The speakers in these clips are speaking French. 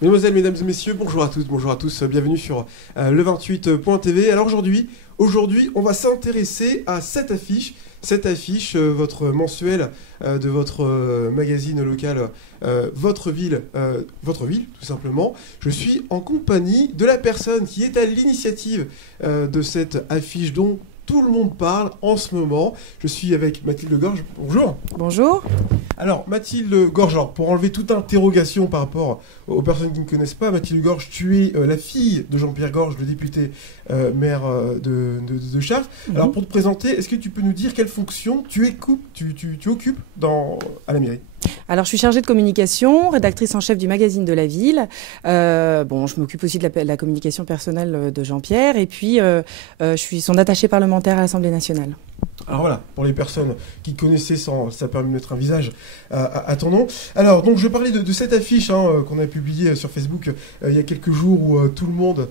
Mesdemoiselles, mesdames et messieurs, bonjour à tous, bienvenue sur le28.tv. Alors aujourd'hui, on va s'intéresser à cette affiche, votre mensuel de votre magazine local, votre ville, tout simplement. Je suis en compagnie de la personne qui est à l'initiative de cette affiche dont tout le monde parle en ce moment. Je suis avec Mathilde Gorge. Bonjour. Bonjour. Alors, Mathilde Gorge, pour enlever toute interrogation par rapport aux personnes qui ne connaissent pas, Mathilde Gorge, tu es la fille de Jean-Pierre Gorge, le député maire de Chartres. Alors, pour te présenter, est-ce que tu peux nous dire quelle fonction tu occupes à la mairie ? Alors, je suis chargée de communication, rédactrice en chef du magazine de la ville. Je m'occupe aussi de la communication personnelle de Jean-Pierre. Et puis, je suis son attachée parlementaire à l'Assemblée nationale. Alors voilà, pour les personnes qui connaissaient, ça permet de mettre un visage à ton nom. Alors, donc, je parlais de cette affiche qu'on a publiée sur Facebook il y a quelques jours où tout le monde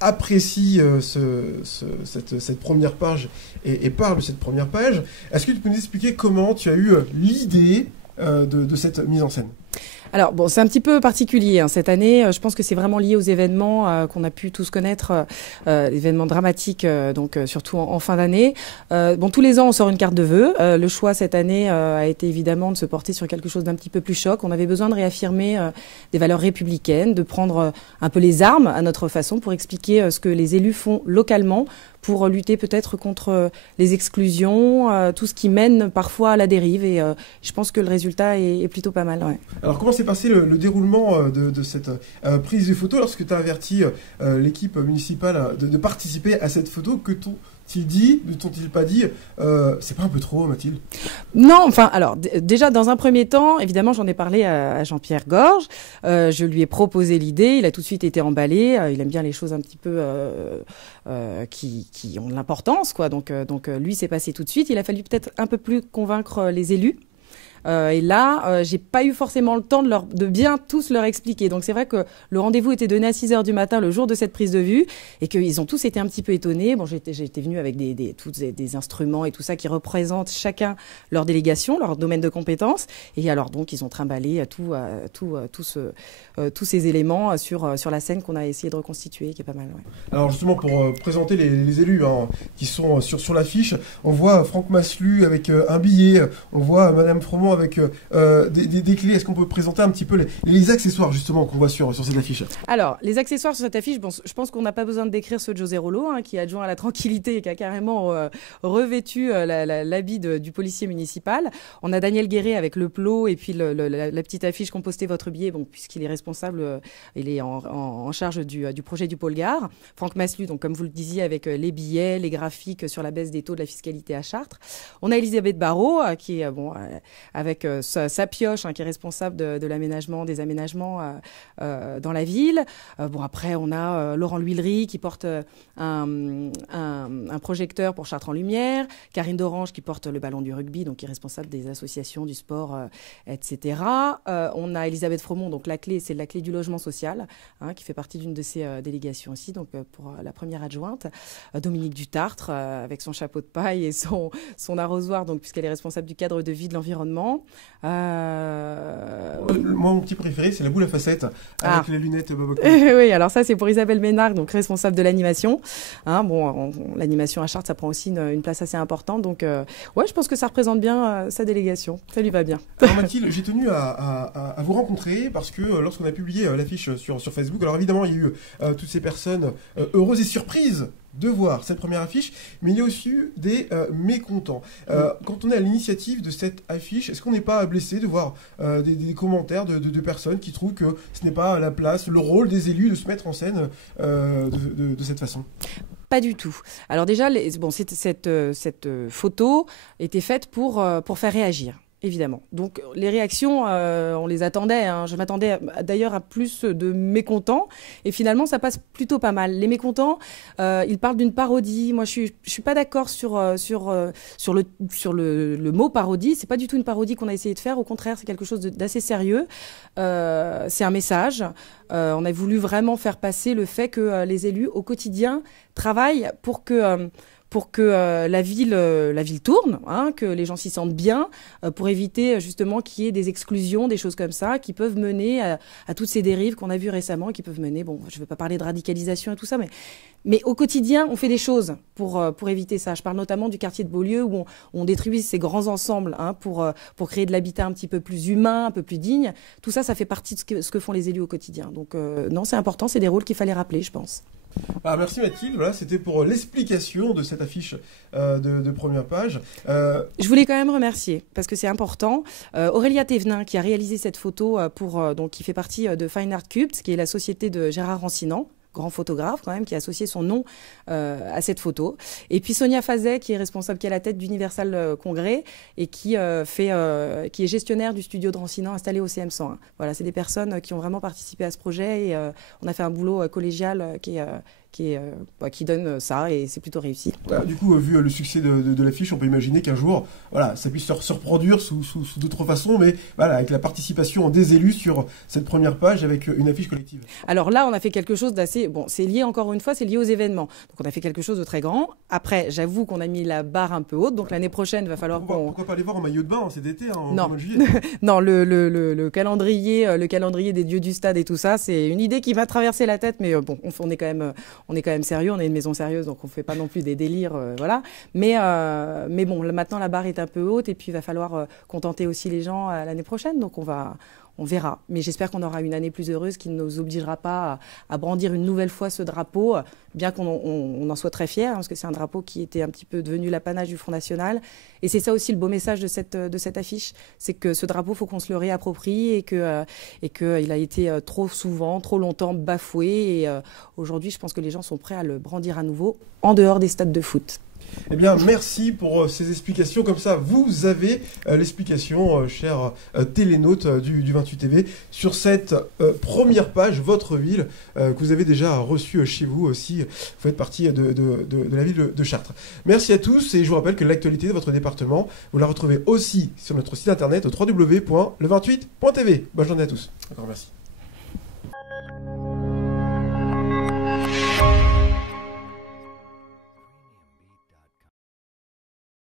apprécie cette première page et parle de cette première page. Est-ce que tu peux nous expliquer comment tu as eu l'idée de cette mise en scène ? Alors bon, c'est un petit peu particulier cette année. Je pense que c'est vraiment lié aux événements qu'on a pu tous connaître, événements dramatiques, surtout en fin d'année. Tous les ans, on sort une carte de vœux. Le choix cette année a été évidemment de se porter sur quelque chose d'un petit peu plus choc. On avait besoin de réaffirmer des valeurs républicaines, de prendre un peu les armes à notre façon pour expliquer ce que les élus font localement, pour lutter peut-être contre les exclusions, tout ce qui mène parfois à la dérive. Et je pense que le résultat est plutôt pas mal. Ouais. Alors comment s'est passé le déroulement de cette prise de photo lorsque tu as averti l'équipe municipale de participer à cette photo? Que t'ont-ils dit, ne t'ont-ils pas dit c'est pas un peu trop, Mathilde? Non, alors déjà dans un premier temps, évidemment j'en ai parlé à Jean-Pierre Gorge, je lui ai proposé l'idée, il a tout de suite été emballé, il aime bien les choses un petit peu qui ont de l'importance, quoi. Donc lui s'est passé tout de suite, il a fallu peut-être un peu plus convaincre les élus. Et là, j'ai pas eu forcément le temps de bien tous leur expliquer. Donc c'est vrai que le rendez-vous était donné à 6h du matin le jour de cette prise de vue et qu'ils ont tous été un petit peu étonnés. Bon, j'étais venue avec des instruments et tout ça qui représentent chacun leur délégation, leur domaine de compétences. Et alors donc ils ont trimballé tous ces éléments sur la scène qu'on a essayé de reconstituer, qui est pas mal. Ouais. Alors justement pour présenter les élus qui sont sur l'affiche, on voit Franck Maslu avec un billet, on voit Madame Fromont avec des clés. Est-ce qu'on peut présenter un petit peu les accessoires justement qu'on voit sur cette affiche? Alors, les accessoires sur cette affiche, je pense qu'on n'a pas besoin de décrire ceux de José Rollo, qui est adjoint à la tranquillité et qui a carrément revêtu l'habit du policier municipal. On a Daniel Guéret avec le plot et puis la petite affiche compostez votre billet, puisqu'il est responsable, il est en charge du projet du pôle gare. Franck Maslu, donc comme vous le disiez, avec les billets, les graphiques sur la baisse des taux de la fiscalité à Chartres. On a Elisabeth Barrault qui est avec sa pioche, qui est responsable de l'aménagement, des aménagements dans la ville. Après, on a Laurent L'Huillerie qui porte un projecteur pour Chartres en Lumière. Karine Dorange qui porte le ballon du rugby, donc qui est responsable des associations du sport, etc. On a Elisabeth Fromont, donc c'est la clé du logement social, qui fait partie d'une de ses délégations aussi, donc pour la première adjointe. Dominique Dutartre, avec son chapeau de paille et son arrosoir, donc puisqu'elle est responsable du cadre de vie de l'environnement. Mon petit préféré, c'est la boule à facettes avec les lunettes Bob. Oui, alors ça, c'est pour Isabelle Ménard, donc responsable de l'animation. L'animation à Chartres, ça prend aussi une place assez importante. Donc, je pense que ça représente bien sa délégation. Ça lui va bien. Alors Mathilde, j'ai tenu à vous rencontrer parce que lorsqu'on a publié l'affiche sur Facebook, alors évidemment, il y a eu toutes ces personnes heureuses et surprises de voir cette première affiche, mais il y a aussi eu des mécontents. Quand on est à l'initiative de cette affiche, est-ce qu'on n'est pas blessé de voir des commentaires de personnes qui trouvent que ce n'est pas la place, le rôle des élus de se mettre en scène de cette façon? Pas du tout. Alors déjà, cette photo était faite pour faire réagir. Évidemment. Donc les réactions, on les attendait. Je m'attendais d'ailleurs à plus de mécontents. Et finalement, ça passe plutôt pas mal. Les mécontents, ils parlent d'une parodie. Moi, je suis pas d'accord sur le mot parodie. C'est pas du tout une parodie qu'on a essayé de faire. Au contraire, c'est quelque chose d'assez sérieux. C'est un message. On a voulu vraiment faire passer le fait que les élus, au quotidien, travaillent pour pour que la ville tourne, hein, que les gens s'y sentent bien, pour éviter justement qu'il y ait des exclusions, des choses comme ça, qui peuvent mener à toutes ces dérives qu'on a vues récemment, qui peuvent mener, bon, je ne veux pas parler de radicalisation et tout ça, mais au quotidien, on fait des choses pour éviter ça. Je parle notamment du quartier de Beaulieu où on détruit ces grands ensembles, hein, pour créer de l'habitat un petit peu plus humain, un peu plus digne. Tout ça, ça fait partie de ce que font les élus au quotidien. Donc non, c'est important, c'est des rôles qu'il fallait rappeler, je pense. Merci Mathilde, voilà, c'était pour l'explication de cette affiche de première page. Je voulais quand même remercier, parce que c'est important, Aurélia Thévenin qui a réalisé cette photo donc, qui fait partie de Fine Art Cubes, qui est la société de Gérard Rancinan, grand photographe quand même, qui a associé son nom à cette photo. Et puis Sonia Fazet, qui est responsable, qui est à la tête d'Universal Congrès et qui est gestionnaire du studio de Rancinan installé au CM101. Voilà, c'est des personnes qui ont vraiment participé à ce projet et on a fait un boulot collégial qui donne ça et c'est plutôt réussi. Voilà, du coup, vu le succès de l'affiche, on peut imaginer qu'un jour, voilà, ça puisse se reproduire sous d'autres façons, mais voilà, avec la participation des élus sur cette première page avec une affiche collective. Alors là, on a fait quelque chose d'assez... Bon, c'est lié encore une fois, c'est lié aux événements. Donc on a fait quelque chose de très grand. Après, j'avoue qu'on a mis la barre un peu haute, donc l'année prochaine, il va falloir Pourquoi pas aller voir en maillot de bain cet été, en non. mois de juillet. Non, le calendrier des dieux du stade et tout ça, c'est une idée qui m'a traversé la tête, mais bon, on est quand même sérieux, on est une maison sérieuse, donc on ne fait pas non plus des délires, voilà. Mais bon, maintenant la barre est un peu haute et puis il va falloir contenter aussi les gens l'année prochaine, donc on verra. Mais j'espère qu'on aura une année plus heureuse qui ne nous obligera pas à brandir une nouvelle fois ce drapeau, bien qu'on en soit très fiers, hein, parce que c'est un drapeau qui était un petit peu devenu l'apanage du Front National. Et c'est ça aussi le beau message de cette affiche, c'est que ce drapeau, il faut qu'on se le réapproprie et qu'il a été trop souvent, trop longtemps bafoué. Et aujourd'hui, je pense que les gens sont prêts à le brandir à nouveau en dehors des stades de foot. Eh bien, merci pour ces explications. Comme ça, vous avez l'explication, chers télénautes du 28 TV, sur cette première page, votre ville, que vous avez déjà reçue chez vous aussi. Vous faites partie de la ville de Chartres. Merci à tous et je vous rappelle que l'actualité de votre département, vous la retrouvez aussi sur notre site internet au www.le28.tv. Bonne journée à tous. Encore merci.